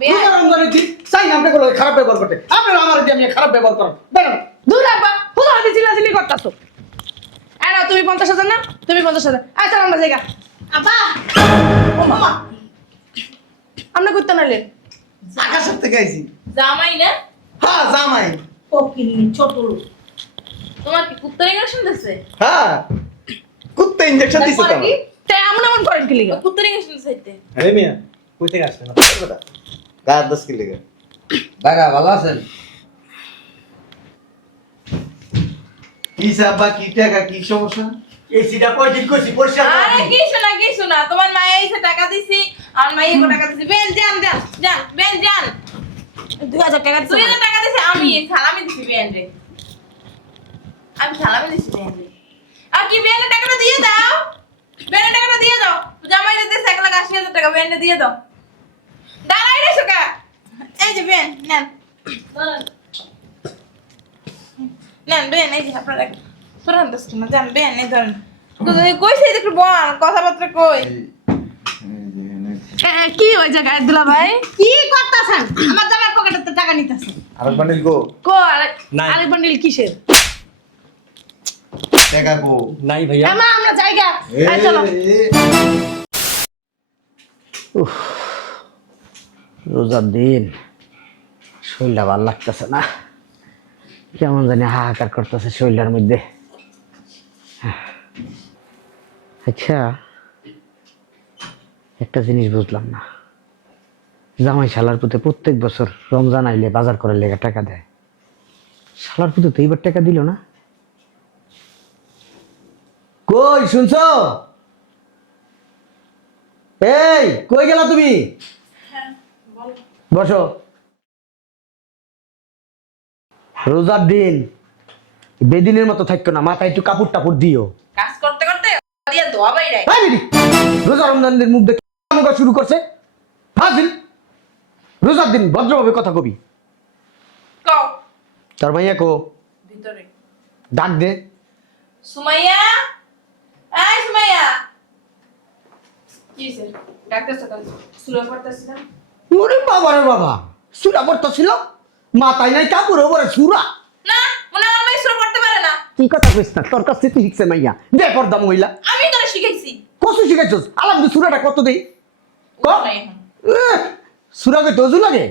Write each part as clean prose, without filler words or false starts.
রোজা রমজানের দিন চাই না আপনি গুলো খারাপ ব্যবহার করতে, আপনারা আমার দিয়ে আমি খারাপ ব্যবহার করেন। বেরোন। দূর আব্বা কোথা হতে চিল্লাচিল্লি করতাছো? না তুমি 50,000 না, তুমি 50,000। আচ্ছা আমরা জায়গা আব্বা ও মামা আমরা করতে নাইলে আকাশের থেকে আইছি। জামাই না হ্যাঁ জামাই। ও কিনি ছোট লোক তোমার কি কুত্তার ইঞ্জেকশন দিছে? হ্যাঁ কুত্তে ইনজেকশন দিছে তো। কি তাই এমন করেন কি লিগা? কুত্তার ইঞ্জেকশন দিছে। আরে মিয়া কই থেকে আসছেন? গায়ের 10 কিলো লেগে। দাদা ভালো আছেন? কি সাব্বা কি টাকা কি সমস্যা? এসিটা কই দিন কইছি পরিষ্কার আরে কিছু না তোমার মা এসে টাকা দিছি আর মা এসে টাকা দিছি। বেন যান বেন যান 2000 টাকা দিছো? 2000 টাকা দিছি আমি সালামি দিছি বেন রে। আমি সালামি দিছি বেন রে। আর কি বেনের টাকাটা দিয়ে দাও। বেনের টাকাটা দিয়ে দাও। জামাই দিতে 1,80,000 টাকা বেনে দিয়ে দাও। দাঁড়াই রে সুকা। এই যে বেন নেন। নেন বেন এই যে আপনারা পুরান দোস্ত না জান বেন এই ধরেন। কইছে একটু বল কথাবার্তা কই। কি ওই জায়গায় দুলা ভাই? কি করতাছেন? আমার জামার পকেটে টাকা নিতেছে। আর বান্ডিল গো কো আরেক বান্ডিল কিসের? টাকা গো নাই ভাইয়া। মা আমরা জায়গা আই চলো। রোজার দিন শরীরটা ভালো লাগতেছে না, কেমন জানি হাহাকার করতেছে শরীরের মধ্যে। আচ্ছা একটা জিনিস বুঝলাম না, জামাই শালার পুতে প্রত্যেক বছর রমজান আইলে বাজার করার লেগে টাকা দেয়, শালার পুতে তো এইবার টাকা দিল না। কই শুনছো? এই কই গেলা তুমি? বসো। রোজার দিন বেদিনের মতো থাকতো না, মাথায় একটু কাপড় টাপড় দিও। কাজ করতে করতে দিয়া দোয়া বাইরে। এই দিদি, রোজা রমজানদের মুখ দেখে আমাকে শুরু করছে ফাজিল। রোজার দিন ভদ্রভাবে কথা কবি। কও তোর ভাইয়া কো ভিতরে ডাক দে। সুমাইয়া এই সুমাইয়া কি স্যার ডাক্তার সকাল সুরা পড়তেছিলাম। ওরে বাবা রে বাবা, সুরা পড়তেছিল, মাথায় নাই কাপড় ওপরে সুরা। না মনে হয় আমি সুরা পড়তে পারে না। কি কথা কইস না, তোর কাছে তুই শিখছে মাইয়া বেপরদা মহিলা। আমি তোরে শিখাইছি। কত শিখাইছস? আলাদা সুরাটা কত দেই ক? নাই এখন। সুরা কই তোজু লাগে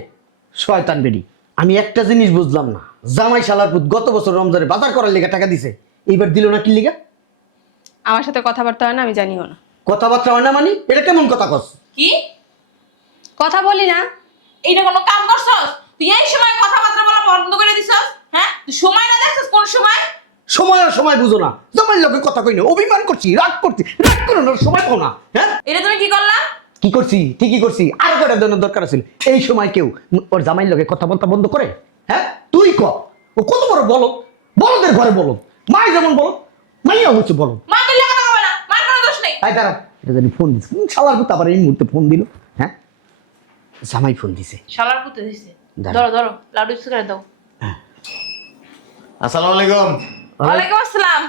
শয়তান বেডি। আমি একটা জিনিস বুঝলাম না, জামাই শালার পুত গত বছর রমজানে বাজার করার লেগে টাকা দিছে, এইবার দিল না কি লিগা? আমার সাথে কথাবার্তা হয় না, আমি জানিও না। কথাবার্তা হয় না মানে এটা কেমন কথা কস? কি কথা বলি না? এইটা কোনো কাম করছস? তুই এই সময় কথাবার্তা বলা বন্ধ করে দিছস? হ্যাঁ তুই সময় না দেখছস কোন সময়? সময় আর সময় বুঝো না, জামাইয়ের লোকে কথা কই না, অভিমান করছি, রাগ করছি, রাগ করানোর সময় পাও না। হ্যাঁ এটা তুমি কি করলা? কি করছি? ঠিকই করছি, আর কয়টা দিনের দরকার ছিল। এই সময় কেউ ওর জামাইয়ের লোকে কথা বলতে বন্ধ করে? হ্যাঁ তুই ক, ও কত বড় বলো, বলদের ঘরে বলো, মাই যেমন বলো, মাইয়া হচ্ছে বলো। মা তুই কথা কবে না, মার কোনো দোষ নেই। আই দাঁড়া, এটা জানি ফোন দিচ্ছে, শালার পুত আবার এই মুহূর্তে ফোন দিল। হ্যাঁ জামাই ফোন দিছে। শালার পুতে দিছে। দাঁড়া। ধরো লাউড স্পিকারে দাও। আসসালামু আলাইকুম। ওয়ালাইকুম আসসালাম।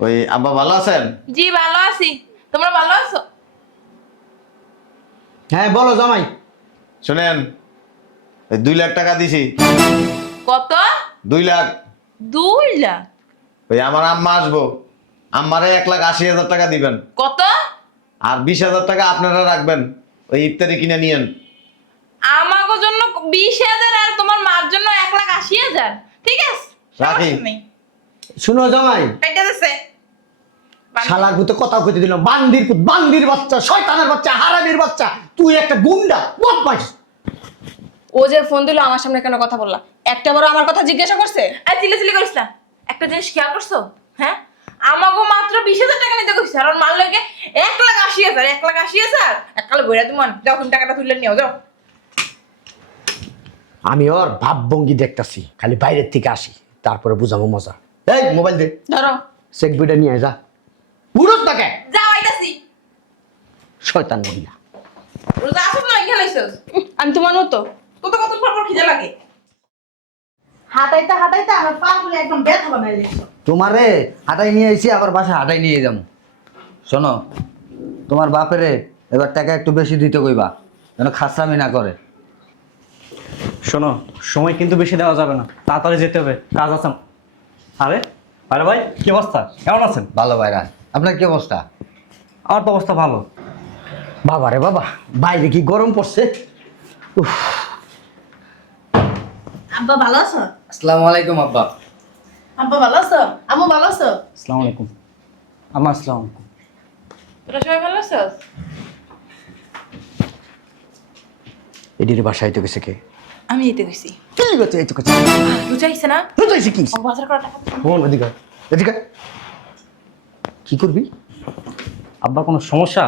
ওই আব্বা ভালো আছেন? জি ভালো আছি, তোমরা ভালো আছো? হ্যাঁ বলো জামাই। শুনেন, 2 লাখ টাকা দিছি। কত? 2 লাখ। 2 লাখ? ওই আমার আম্মা আসবো, আম্মারে 1,80,000 টাকা দিবেন, কত? আর 20,000 টাকা আপনারা রাখবেন, ওই ইফতারি কিনে নিয়েন। আমাগো জন্য 20,000 আর তোমার মার জন্য 1,80,000। ঠিক আছে রাখি। সমস্যা নেই। শুনো জামাই, এটা দিছে শালার পুতে কথা কইতে দিল, বান্দির পুত, বান্দির বাচ্চা, শয়তানের বাচ্চা, হারামির বাচ্চা, তুই একটা গুন্ডা বদমাইশ। ও যে ফোন দিল আমার সামনে কেন কথা বললা? একটা বড় আমার কথা জিজ্ঞাসা করছে? এই চিল্লাচিল্লি করিস না। একটা জিনিস খেয়াল করছো? হ্যাঁ আমাগো মাত্র 20,000 টাকা নিতে কইছে, আর ওর মার লাগে 1,80,000। 1,80,000 এককালে বইরা তুমি যাও, তুমি টাকাটা তুলে নিও যাও। আমি ওর ভাবভঙ্গি দেখতাছি, খালি বাইরের থেকে আসি, তারপরে বুঝাবো মজা। এই মোবাইল দে, ধরো। চেক বইটা নিয়ে আয়, যা। পুরুষ তাকে যাও আইতাছি। শয়তান মহিলা। রোজা আসুন না খেলাইছস? আমি তোমার মতো কত কত পর খিদে লাগে। হাঁটাইতে হাঁটাইতে আমার পা গুলো একদম ব্যথা বানাই দিয়েছে। তোমারে হাঁটাই নিয়ে এসে আবার বাসা হাঁটাই নিয়ে যাবো। শোনো, তোমার বাপেরে এবার টাকা একটু বেশি দিতে কইবা, যেন খাসরামি না করে। শোনো, সময় কিন্তু বেশি দেওয়া যাবে না, তাড়াতাড়ি যেতে হবে, কাজ আছে। আরে আরে ভাই, কি অবস্থা, কেমন আছেন? ভালো ভাইরা, আপনার কি অবস্থা? আমার তো অবস্থা ভালো। বাবা রে বাবা, বাইরে কি গরম পড়ছে। উফ, আব্বা ভালো আছো? আসসালামু আলাইকুম আব্বা। আব্বা ভালো আছো? আম্মু ভালো আছো? আসসালামু আলাইকুম। আমার আসসালামু আলাইকুম। তোরা সবাই ভালো আছিস? এডির বাসায় তো গেছে কে? আমি এতে গেছি। কি গেছে এই তো গেছে? বুঝাইছে না? বুঝাইছি কি? ও বাজার করা টাকা বোন এদিকে আয়, এদিকে আয়। কি করবি? আব্বা কোনো সমস্যা?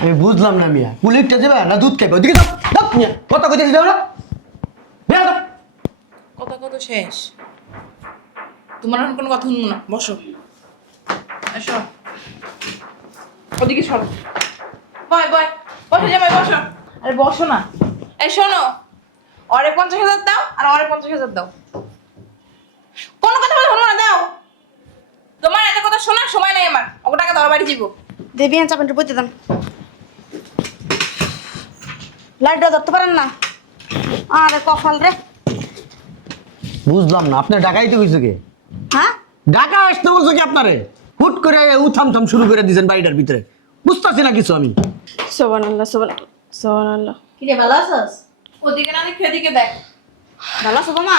আমি বুঝলাম না মিয়া, পুলিশটা দেবে না দুধ খাইবে? ওদিকে যাও, যাও মিয়া, কথা কইতেছি দাও না মিয়া, যাও। কথা কত শেষ? তোমার এখন কোনো কথা শুনবো না, বসো। এসো, ওদিকে সরো। বয় বয়, বসো জামাই বসো। আরে বসো না। এই শোনো, ওরে 50,000 দাও আর ওরে 50,000 দাও। কোনো কথা বলে শুনবো না, দাও। তোমার এত কথা শোনার সময় নেই আমার। ওকে টাকা দাও, বাড়ি যাবো। দেবী আন চাপেন বইতে দাম। লাইটটা ধরতে পারেন না? আরে কপাল রে। বুঝলাম না, আপনি ঢাকাইতে কইছে কে? হ্যাঁ? ঢাকা আসতে বলছো কি আপনারে? হুট করে উথাম থাম শুরু করে দিয়েছেন বাড়িটার ভিতরে, বুঝতেছি না কিছু আমি। সুবহানাল্লাহ, সুবহানাল্লাহ, সুবহানাল্লাহ। কি রে ভালো আছোস? ওদিকে না দেখে এদিকে দেখ। ভালো আছো তোমা?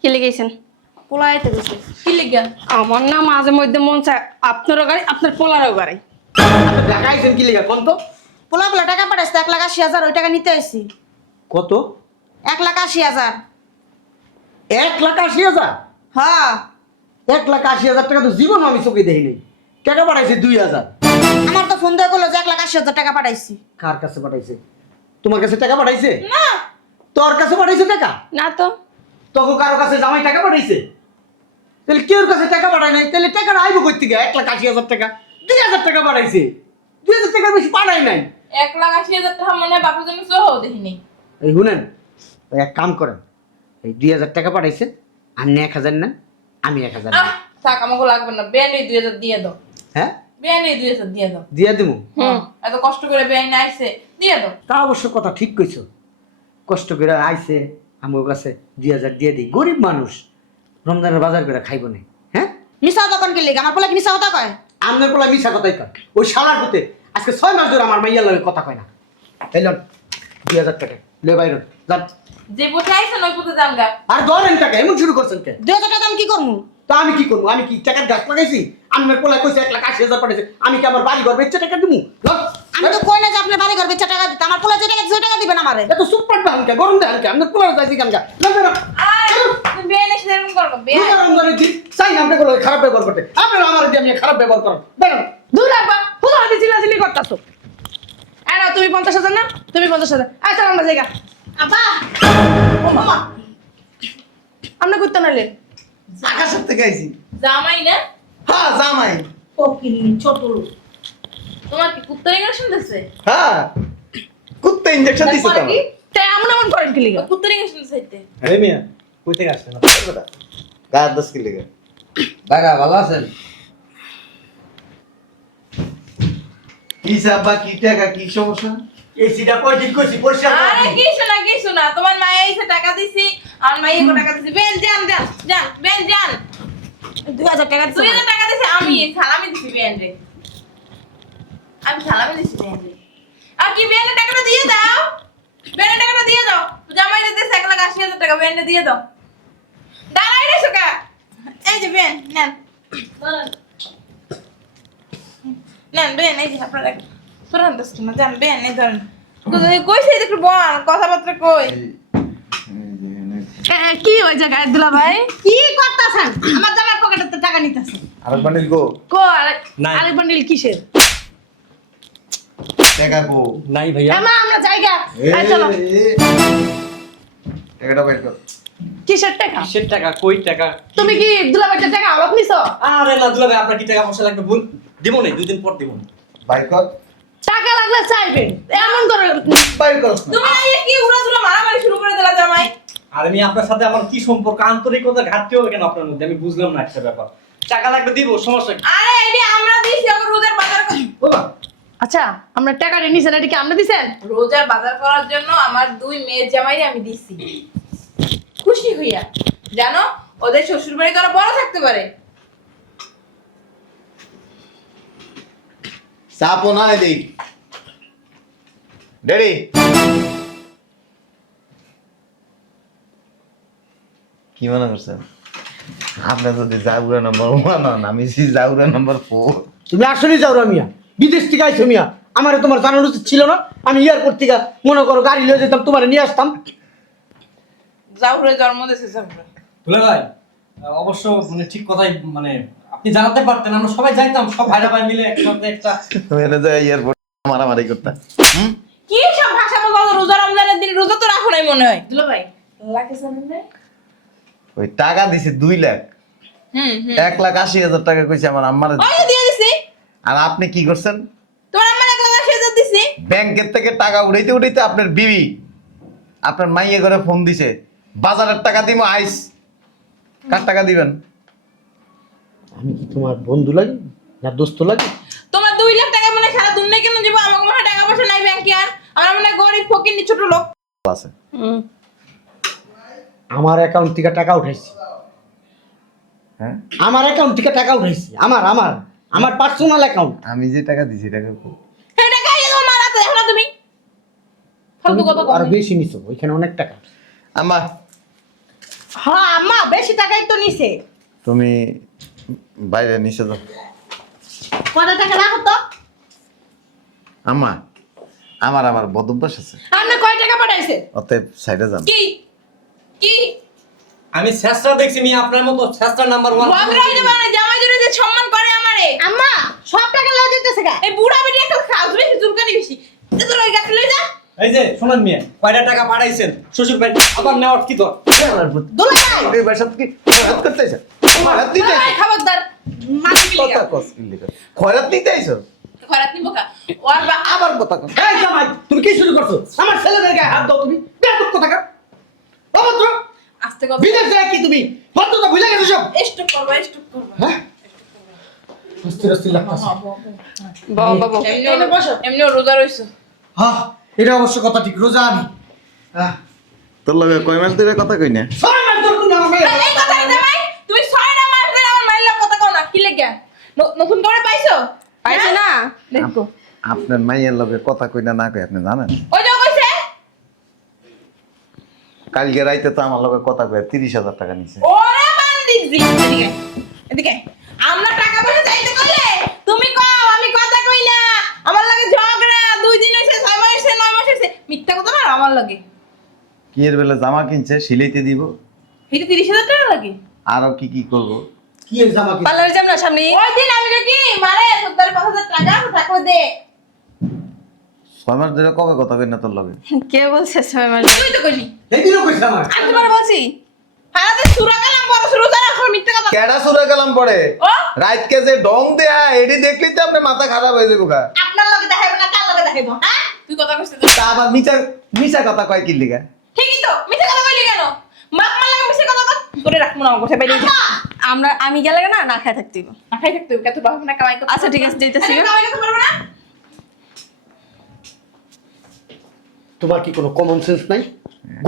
কি লিখেছেন? পোলাইতে গেছে। কি লিখা? আমার না মাঝে মধ্যে মন চায় আপনারও গাড়ি, আপনার পোলারও গাড়ি। আপনি ঢাকাইছেন কি লেগে কোন তো? পোলা পোলা টাকা পাঠাইছে 1,80,000, ওই টাকা নিতে আইছি। কত? 1,80,000। 1,80,000? হ্যাঁ। 1,80,000 টাকা তো জীবন আমি চোখে দেখি নাই। টাকা পাঠাইছে 2,000। আমার তো ফোন দিয়ে কইলো যে 1,80,000 টাকা পাঠাইছি। কার কাছে পাঠাইছে? তোমার কাছে টাকা পাঠাইছে? না। তোর কাছে পাঠাইছে টাকা? না তো। তোকে কারো কাছে জামাই টাকা পাঠাইছে? তাহলে কেউর কাছে টাকা পাঠায় নাই, তাহলে টাকাটা আইবো কই থেকে? 1,80,000 টাকা, 2,000 টাকা পাঠাইছে। 2,000 টাকার বেশি পাঠাই নাই। 1,80,000 টাকা মনে হয় বাপের জন্য সহ দেখিনি। এই শুনেন, ওই এক কাম করেন, এই 2,000 টাকা পাঠাইছে, আপনি 1,000 নেন, আমি 1,000 নেন। থাক, আমাকে লাগবে না। বেআইনি 2,000 দিয়ে দাও। হ্যাঁ, বেআইনি 2,000 দিয়ে দাও। দিয়া দিমু। এত কষ্ট করে বেআইনি আইছে, দিয়ে দাও। তা অবশ্য কথা ঠিক কইছো, কষ্ট করে আইছে, আমার কাছে 2,000 দিয়ে দিই। গরিব মানুষ, রমজানের বাজার করে খাইব না। হ্যাঁ, মিছা দোকান কি লিখে? আমার পোলা কি মিছা কথা কয়? আপনার পোলা মিশা কথাই কয়। ওই শালার পুতে আজকে 6 মাস ধরে আমার মাইয়ার লগে কথা কয় না। এই লন 2,000 টাকা লে বাইর যান। যে পথে আইছেন ওই পথে যান গা। আর ধরেন টাকা এমন শুরু করছেন কে? 2,000 টাকা আমি কি করবো? তা আমি কি করবো? আমি কি টাকার গাছ লাগাইছি? আমার পোলা কইছে 1,80,000 পাঠাইছে, আমি কি আমার বাড়ি ঘর বেচে টাকা দিমু? লন, আমি তো কই না যে আপনি বাড়ি ঘর বেচা টাকা দিতে। আমার পোলা যে টাকা দিছে ওই টাকা দিবেন আমারে। এত সুপার দাম কে? গরম দাম কে? আপনার পোলা যাইছি কানকা। লন লন আর তুমি বেআইনি সাথে এরকম করো। বেআইনি রমজানের দিন চাই না আপনাকে খারাপ ব্যবহার করতে। আপনারা আমার দিয়ে আমি খারাপ ব্যবহার করেন। বেরোন। দূর আব্বা, কোথা হতে চিল্লাচিল্লি করতাছো? এরা তুমি 50,000 না, তুমি 50,000। আচ্ছা আমরা জায়গা। আব্বা। আমরা করতে নাইলে আকাশের থেকে আইছি। জামাই না? হ্যাঁ জামাই। ও কি ছোট লোক। তোমার কি কুত্তা ইনজেকশন দিছে? হ্যাঁ, কুত্তা ইনজেকশন দিছে তো তারপরে কি? আমার। তা এমন এমন করেন কি লিগা? কুত্তা ইনজেকশন দিছে। আরে মিয়া, কই থেকে আসছেন? গায়ের 10 কিলো লেগে। ভাইরা ভালো আছেন? কি আব্বা, কি টাকা, কি সমস্যা? এসিটা কয়দিন কইছি পরিষ্কার আরে কিছু না তোমার মায়ে এসে টাকা দিছি আর মাইয়ে কো টাকা দিছি। বেন যান যান যান, বেন যান। 2,000 টাকা দিছে। 2,000 টাকা দিছি আমি, সালামি দিছি বেন রে। আমি সালামি দিছি বেন রে। আর কি বেনের টাকাটা দিয়ে দাও। বেনের টাকাটা দিয়ে দাও। জামাই দিতে 1,80,000 টাকা বেন দিয়ে দাও। দাঁড়াই রে সকা। এই যে বেন নেন। নেন বেন, এই যে আপনারা পুরান দশ কিনা যান বেন এই ধরেন। কইছে একটু বল, কথাবার্তা কই। কি ওই জায়গায় দুলা ভাই? কি করতাছেন? আমার জামার পকেটে টাকা নিতেছে। আরেক বান্ডিল গো। কো আরেক বান্ডিল কিসের? টাকা গো। নাই ভাইয়া। আমরা জায়গা। আয় চলো। টাকাটা বের কর। কিসের টাকা? কিসের টাকা? কই টাকা? তুমি কি দুলা ভাইয়ের টাকা আলাপ নিছো? আরে না দুলা ভাই, আপনার কি টাকা পয়সা লাগবে? দিব না, 2 দিন পর দিব। বাইর কর। টাকা লাগলে চাইবেন, এমন করে বাইর করস না। তুমি এই কি উড়াধুরা মারামারি শুরু করে দিলা জামাই। আর আমি আপনার সাথে আমার কি সম্পর্ক? আন্তরিকতা ঘাটতি হবে কেন আপনার মধ্যে? আমি বুঝলাম না একটা ব্যাপার। টাকা লাগবে দিব, সমস্যা কি? আরে এই যে আমরা দিছি ওকে রোজার বাজার বাবা আচ্ছা আমরা টাকাটা নিছেন, এটা কি আপনি দিছেন? রোজার বাজার করার জন্য আমার 2 মেয়ের জামাইরে আমি দিছি, খুশি হইয়া। জানো ওদের শ্বশুর বাড়ি তো আরো বড় থাকতে পারে। চাপো না এদিক ড্যাডি। কি মনে করছেন আপনি যদি জাউরা নাম্বার 1 হন, আমি জাউরা নাম্বার 4। তুমি আসলেই যাও মিয়া, বিদেশ থেকে আইছো মিয়া। আমারে তোমার জানার উচিত ছিল না? আমি এয়ারপোর্ট থেকে মনে করো গাড়ি লয়ে যেতাম, তোমার নিয়ে আসতাম। জাউরে জন্ম দিয়েছে জাউরে। দুলা ভাই অবশ্য মানে ঠিক কথাই, মানে আপনি জানাতে পারতেন, আমরা সবাই যাইতাম, সব ভাইরা ভাই মিলে একসাথে একটা। মেরে যায় এয়ারপোর্ট মারামারি করতাম। কি সব ভাষা বলো? রোজা রমজানের দিন রোজা তো রাখো নাই মনে হয়। দুলা ভাই লাগে জানেন না? ওই টাকা দিছে 2 লাখ, 1,80,000 টাকা কইছে আমার আম্মার। ওই দিয়ে দিছি। আর আপনি কি করছেন? তোমার আম্মার 1,80,000 দিছি। ব্যাংকের থেকে টাকা উঠাইতে উঠাইতে আপনার বিবি আপনার মাইয়ে করে ফোন দিছে, বাজারের টাকা দিব আইস। কার টাকা দিবেন? আমি কি তোমার বন্ধু লাগি না দোস্ত লাগি? তোমার 2 লাখ টাকা মনে হয় সারা দুনিয়া কেন দিব? আমার মনে হয় টাকা পয়সা নাই ব্যাংকে আর। আমরা মনে হয় গরিব ফকির ছোট লোক। আছে আমার অ্যাকাউন্ট থেকে টাকা উঠাইছি, হ্যাঁ আমার অ্যাকাউন্ট থেকে টাকা উঠাইছি, আমার আমার আমার পার্সোনাল অ্যাকাউন্ট। আমি যে টাকা দিছি টাকা এই টাকা এই তোমার মারাতে দেখো না তুমি? ফালতু কথা কও। আর বেশি নিছো, ওইখানে অনেক টাকা। আম্মা হ্যাঁ আম্মা বেশি টাকাই তো নিছে। তুমি বাইরে নিচে যাও। কত টাকা রাখো তো? আম্মা আমার বদ অভ্যাস আছে, আপনি কয় টাকা পাঠাইছেন? অতএব সাইডে যান। কি কি আমি শেষটা দেখছি মিয়া আপনার মতো শেষটা নাম্বার 1। বদরা হইতে পারে জামাই জুড়ে যে সম্মান করে আমারে। আম্মা সব টাকা লয়ে যেতেছে গা। এই বুড়া বেটি একটা খাস বেশি চুলকানি বেশি। এত রই গাছ লই যা। এই যে শুনুন মিয়া, কয়টা টাকা পাঠাইছেন শ্বশুর ভাই, আবার নেওয়ার কি তো? দুলা ভাই এই বাসা কি খয়রাত করতে আইছো? খয়রাত দিতে এই আইছো? খবরদার মাটি কথা লিগা। কস কি লিখা? খয়রাত দিতে আইছো? খরাত নিবো কা। ওর বা আবার কথা কস। এই জামাই, তুমি কি শুরু করছো? আমার ছেলেদের গায়ে হাত দাও তুমি, বেয়াদব কোথাকার। অভদ্র, আস্তে কথা। বিদেশ যায় কি তুমি? ভদ্রতা ভুলে গেছো সব? স্টপ করবা স্টপ করবা। হ্যাঁ, অস্থির অস্থির লাগতাছে। বাবা এমনি বসো। এমনি রোজা রইছো। হ্যাঁ, এটা অবশ্য কথা ঠিক, রোজা আমি। তোর লগে কয় মাস ধরে কথা কই না? 6 মাস ধরে তুমি আমার মেয়ে। এই কথা না জামাই, তুমি 6টা মাস ধরে আমার মাইর লগে কথা কও না। কি লাগা? নতুন করে পাইছো? পাইছে না? দেখো আপনার মাইয়ের লগে কথা কই না কই আপনি জানেন? ওই যে কইছে কালকে রাইতে তো আমার লগে কথা কই 30,000 টাকা নিছে। ওরে বান্দিজি। এদিকে এদিকে আমরা টাকা পয়সা চাইতে কইলে তুমি কও আমি কথা কই না। আমার লাগে ঝগড়া 2 দিন হইছে 6 মাস হইছে 9 মাস হইছে। মিথ্যা কথা না আমার লাগে। কি এর বেলা জামা কিনছে সিলাইতে দিব, এটা 30,000 টাকা লাগে। আরো কি কি করব? কি এর জামা কি? পার্লারে যাম না সামনে। ওই দিন আমি কি মারে 70,000 টাকা টাকা দে। 6 মাস ধরে কবে কথা কই না তোর লগে? কে বলছে 6 মাস? তুই তো কইলি। এদিনও কইছে আমার। আমি তোমার বলছি হারাতে সুরা কালাম বড় সুরা জানা মিথ্যা কথা। কেডা সুরা কালাম পড়ে? ও রাতকে যে ডং দেয়া এডি দেখলি তো আপনার মাথা খারাপ হয়ে যাবে গা। আপনার লগে দেখাইবো না কার লগে দেখাইবো? হ্যাঁ তুই কথা কইছিস তো। তা আবার মিছা কথা কয় কি লিগা? ঠিকই তো মিথ্যা কথা কইলি কেন? বাপ মা লাগে মিথ্যা কথা কর। করে রাখমু না বসে বাইরে যা। আমি গেলে না না খাই থাকতে হইব। আঠাই থাকতে হবে কত বাপ না কামাই করতে। আচ্ছা ঠিক আছে যাইতেছি। কামাই করতে পারবো না। তোমার কি কোনো কমন সেন্স নাই?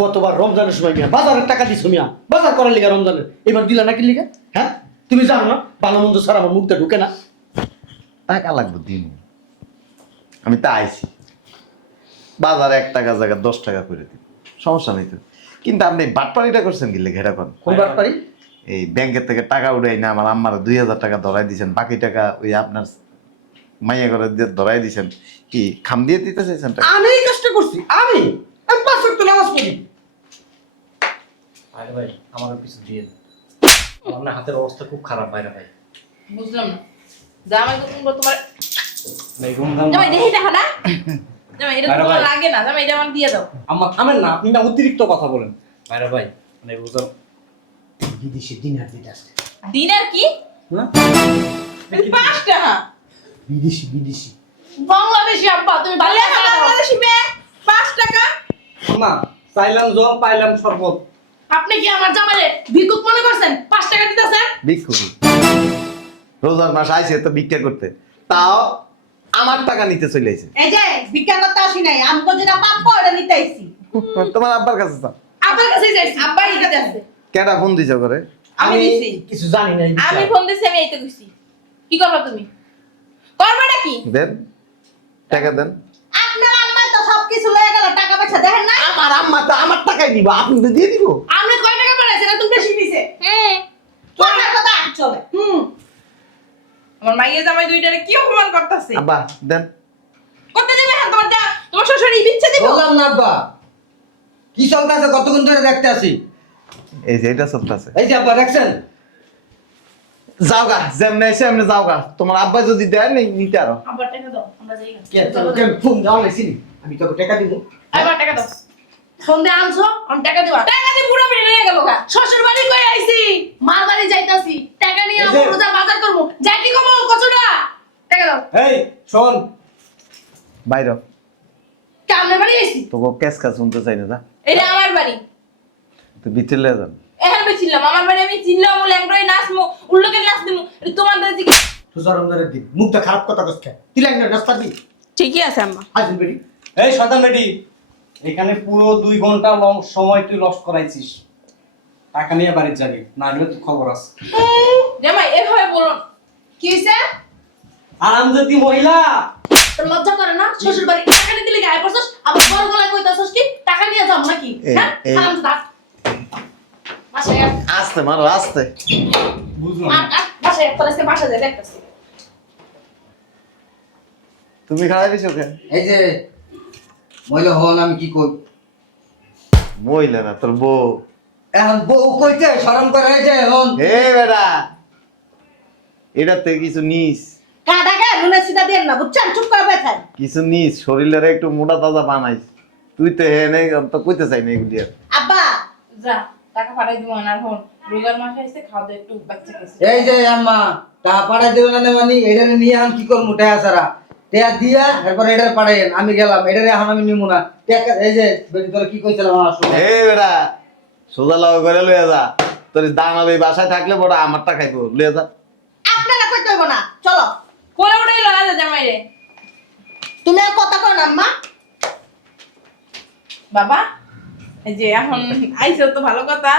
গতবার রমজানের সময় মিয়া বাজারের টাকা দিছো মিয়া, বাজার করার লিগা রমজানের, এবার দিলা না কি লিগা? হ্যাঁ, তুমি জানো না ভালো মন্দ ছাড়া আমার মুখটা ঢুকে না। টাকা লাগবে দিন, আমি তা আইছি বাজারে 1 টাকা জায়গা 10 টাকা করে দিই, সমস্যা নেই তো। কিন্তু আপনি বাটপাড়িটা করছেন কি লেগে এটা করেন? কোন ব্যাপারই? এই ব্যাংকের থেকে টাকা উঠাই না আমার আম্মার 2,000 টাকা ধরাই দিয়েছেন, বাকি টাকা ওই আপনার মাইয়া করে দিয়ে ধরাই দিয়েছেন। কি খাম দিয়ে দিতে চাইছেন টাকা? আমি এই কাজটা করছি, আমি 5 ওয়াক্ত নামাজ পড়ি। ভাই ভাই আমারও কিছু দিয়ে দেন, আমার হাতের অবস্থা খুব খারাপ ভাইরা ভাই। বুঝলাম না। জামাই তো তুমি তোমার ভাই রমজান জামাই দেখি দেখো না। জামাই এটা আরে তোমার ভাই। লাগে না। জামাই এটা আমার দিয়ে দাও। আমার থামেন না, আপনি না অতিরিক্ত কথা বলেন ভাইরা ভাই। মানে রোজা বিদেশি দিনার দিতে আসছে। দিনের কি? না 5 টাকা। বিদেশি বিদেশি বাংলাদেশি আব্বা তুমি তাহলে বাংলাদেশি ব্যাগ 5 টাকা। না চাইলাম জল পাইলাম শরবত। আপনি কি আমার জামাইরে ভিক্ষুক মনে করছেন? 5 টাকা দিতেছেন? ভিক্ষুক রোজার মাস আইছে তো ভিক্ষা করতে, তাও আমার টাকা নিতে চলে আইছে এই যে ভিক্ষা করতে আসি নাই, আমগো যেটা প্রাপ্য ওটা নিতে আইছি। তোমার আব্বার কাছে যাও। আপনার কাছেই যাইছি। আব্বা এই কাছে আছে। কেডা ফোন দিছ করে? আমি দিছি। কিছু জানি না এই বিষয়ে। আমি ফোন দিছি, আমি এইতে কইছি। কি করবা তুমি? করবাটা কি? দেন টাকা দেন। আপনার আম্মা তো সবকিছু লয়ে গেল, টাকা পয়সা দেখেন না? আমার আম্মা তো আমার টাকাই দিব, আপনি তো দিয়ে দিব। আপনি কয় টাকা পাঠাইছেন? তুমি বেশি নিছে। কথার কথা চলে। আমার মাইয়া জামাই দুইটারে কি অপমান করতেছে? আব্বা দেন। করতে দিবে হ্যাঁ তোমার শ্বশুর ইচ্ছে দিব? বললাম না আব্বা, কি চলতেছে কতক্ষণ ধরে দেখতে আসি। এই যে এটা চলতেছে। এই যে আব্বা দেখছেন, যাওগা যেমনে এসে এমনি যাওগা। তোমার আব্বা যদি দেয় নেই নিতে আরো। আব্বার টাকা দাও, আমরা যাই গা। কে তোকে ফোন দাও না চিনি, আমি তোকে টাকা দিব। আব্বার টাকা দাও। সন্ধে আনছো, আমি টাকা দিবা। টাকা দিয়ে পুরো বেরিয়ে নিয়ে গেল গা। শ্বশুর বাড়ি কই আইছি, মার বাড়ি যাইতাছি, টাকা নিয়ে এই যে- আমরা রোজা বাজার করবো। যাইতি কমো কচুটা, টাকা দাও। এই শোন, বাইরে কেমনে বাড়ি আইছি? তোকে কেস কাজ শুনতে চাই না যা। এটা আমার বাড়ি। তুই ভিতরে লয়ে যান। এখন বেছিলাম আমার বাড়ি, আমি চিনলাম বলে একবারে নাচমু, উল্লোকে নাচ দিমু। এটা তোমার দাদি কি? সুজা রমজানের দিন মুখটা খারাপ কথা কইছে, তিলাই না নাস্তা দি ঠিকই আছে আম্মা। হাজির বেরি। এই শয়তান বেটি, এখানে পুরো 2 ঘন্টা সময় তুই লস করাইছিস। টাকা নিয়ে বাড়ির যাবি, না গেলে তুই খবর আছে। জামাই এভাবে বলুন। কি হইছে? আরামজাতি মহিলা, তোর লজ্জা করে না? শ্বশুর বাড়ি টাকা নিতে লিগে আয় পড়ছস, আবার বড় গলায় কইতাছস কি টাকা নিয়ে যাম নাকি? হ্যাঁ, সালাম দাও। বাসায় আয়। আস্তে মারো আস্তে। বুঝলাম বাসায় তোর আজকে বাসা যায় দেখতাছি। তুমি খারাপ দিছো কেন? এই যে মহিলা হন আমি কি কই, মহিলা না তোর বউ। এখন বউ কইতে শরম করে এই যে হন। হে বেটা, এটাতে কিছু নিস, কাটাকে নুনে সিধা দেন না, বুঝছেন? চুপ করে বেঠান। কিছু নিস, শরীরের একটু মোটা তাজা বানাইস। তুই তো হে নেই, আমি তো কইতে চাই না এগুলি আর। আব্বা যা টাকা পাঠাই দিব না হন। রোজার মাসে এসে খাওয়া দাওয়া একটু বাচ্চা খাইছে। এই যে আম্মা টাকা পাঠাই দেবে না মানে এটা নিয়ে এখন কি করবো, টাকা ছাড়া টাকা দিয়া এরপর এটা পাঠাইন, আমি গেলাম, এটা এখন আমি নিবো না টাকা। এই যে বেটি তোরা কি কইছিলাম আমার শুনে, হে বেটা, সোজা লাগা করে লইয়া যা। তোর দাঁড়াবে বাসায় থাকলে বড় আমারটা খাইবো, লইয়া যা। আপনারা কইতে হইব না, চলো। কোলে উঠে লয়া যা জামাই রে। তুমি আর কথা কও না আম্মা। বাবা এই যে এখন আইছো তো ভালো কথা।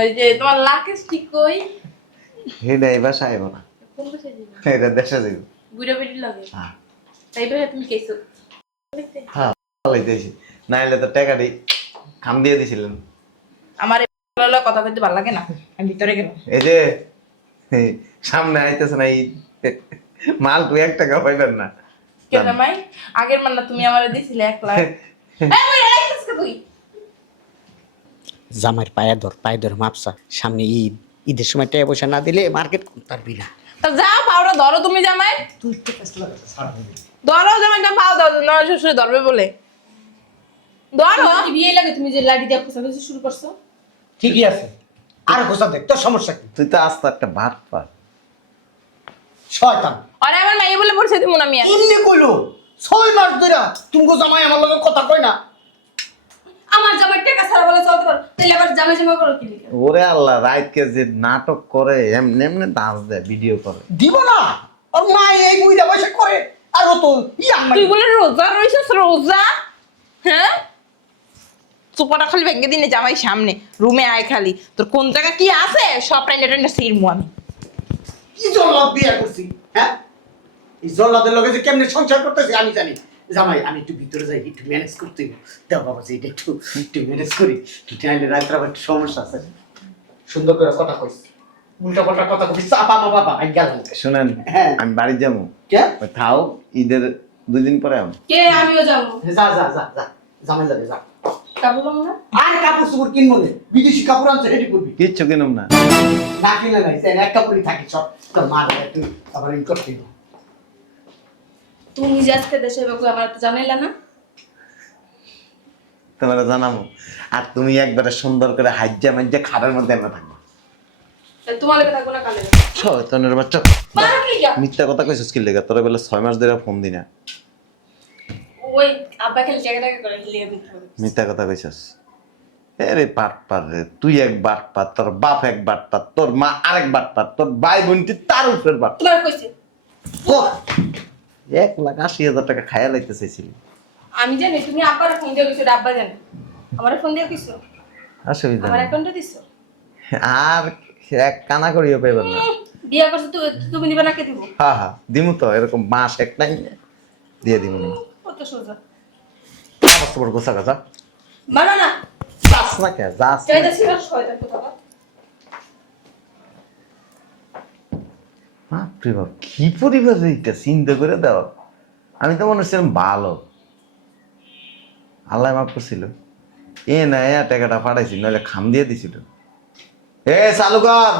ওই যে তোমার লাকেজ ঠিক কই? হে নাই বাসায় আইবো না, কোন বসে যাবে? এটা দেশে যাইব। বুড়া বেটি লাগে। হ্যাঁ তাই বলে তুমি কেছো। লইতেছি, না হলে তো টাকা দিই খাম দিয়ে দিছিলেন। আমার কথা বলতে ভালো লাগে না, আমি ভিতরে গেলাম। এই যে এই সামনে আইতেছে না এই মাল, তুই 1 টাকা পাইবেন না। কে জামাই? আগের মান্না তুমি আমারে দিছিলে 1 লাখ। এই মই রাইছিস কে তুই? জামাইয়ের পায়ে ধর মাপসা, সামনে ঈদ, ঈদের সময় টাকা পয়সা না দিলে মার্কেট করতে পারবি না। তা যাও পাউডার ধরো তুমি জামাই। তুই তো কাছে ধরো জামাই, না পাও দাও না, শ্বশুরে ধরবে বলে ধরো। কি বিয়ে লাগে তুমি যে লাঠি দিয়ে খোঁচাখুচি শুরু করছো? ঠিকই আছে, আর ঘোষা দেখ, তোর সমস্যা কি? তুই তো আস্তে একটা ভাত পা। শয়তান আরে আমার মাইয়ে বলে পরিচয় দিব না আমি আর। এমনি কইলো 6 মাস ধরে তুমি জামাই আমার লগে কথা কই না। আমার জামাই টাকা ছাড়া বলে চলতে পারো, তাহলে আবার জামাই জামাই করো কি লিখে? ওরে আল্লাহ, রাইতকে যে নাটক করে, এমনি এমনি ডান্স দেয়, ভিডিও করে। দিব না, আর মা এই বুইরা বসে করে, আর ও তো তুই বলে রোজা রইছিস? রোজা? হ্যাঁ, চুপাটা খালি ভেঙে দিনে জামাই সামনে রুমে আয় খালি। তোর কোন জায়গা কি আছে সব টাইনে টাইনে সিরমু আমি। কি জল্লাদ বিয়া করছি, হ্যাঁ? এই জল্লাদের লগে যে কেমনে সংসার করতেছি আমি জানি। জামাই আমি একটু ভিতরে যাই, একটু ম্যানেজ করতে হইব। দেও বাবা যে এটা একটু ম্যানেজ করি, নাইলে রাত্রে আবার একটু সমস্যা আছে। সুন্দর করে কথা কইস, উল্টা পাল্টা কথা কইস, চাপা বাবা আই গেল। শুনেন, হ্যাঁ। আমি বাড়ি যাবো, কে? ওই থাও, ঈদের 2 দিন পরে আমি। কে? আমিও যাবো। যা যা যা যা, জামাই যাবে যা। কাবুল না? আর কাপড় চোপড় কিনবো না, বিদেশি কাপড় আনছে রেডি করবি। কিচ্ছু কিনুম না। না কিনলে নাই, এক কাপড়ই থাকি সব। তোর মা তুই আবার ই করতে হইব। তুমি যে আজকে দেশে বাবু আমার তো জানাইলা না? তোমার জানাবো। আর তুমি একবারে সুন্দর করে হাজ্জা মাজ্জা খাবার মধ্যে আমরা থাকবো। তাহলে তোমার লাগে থাকবো না কালে? শয়তানের বাচ্চা, মারা কি গা? মিথ্যা কথা কইছিস কি লেগে? তোরা বলে 6 মাস ধরে ফোন দি না। ওই আব্বা খালি টাকা টাকা করে লিয়ে দিতে হবে। মিথ্যা কথা কইছিস। আরে বাটপার রে, তুই এক বাটপার, তোর বাপ এক বাটপার, তোর মা আরেক বাটপার, তোর ভাই বোনটি তার উপরের বাটপার। তোমার কইছে ও 1,80,000 টাকা খায়া লাইতে চাইছিলি। আমি জানি তুমি আব্বার ফোন দিয়ে কিছু আব্বা জানে আমার ফোন দিয়ে কিছু অসুবিধা আমার নেই। অ্যাকাউন্টে দিছো আর এক কানা করিও পাইবেন না। বিয়া করছো তুমি দিবা না কে দিব হ্যাঁ হ্যাঁ দিমু তো, এরকম মাস একটাই দিয়ে দিমু না। কত সোজা মস্ত বড় গোছা গাছা মানা না যাস না কে যাস না। চাইদা ছিল শয়তান কোথা বাপরে বাপ, কি পরিবার এইটা চিন্তা করে দাও। আমি তো মনে হচ্ছিলাম ভালো, আল্লাহ মাফ করছিল। এ না টাকাটা পাঠাইছি, নাহলে খাম দিয়ে দিছিল। এ চালু কর।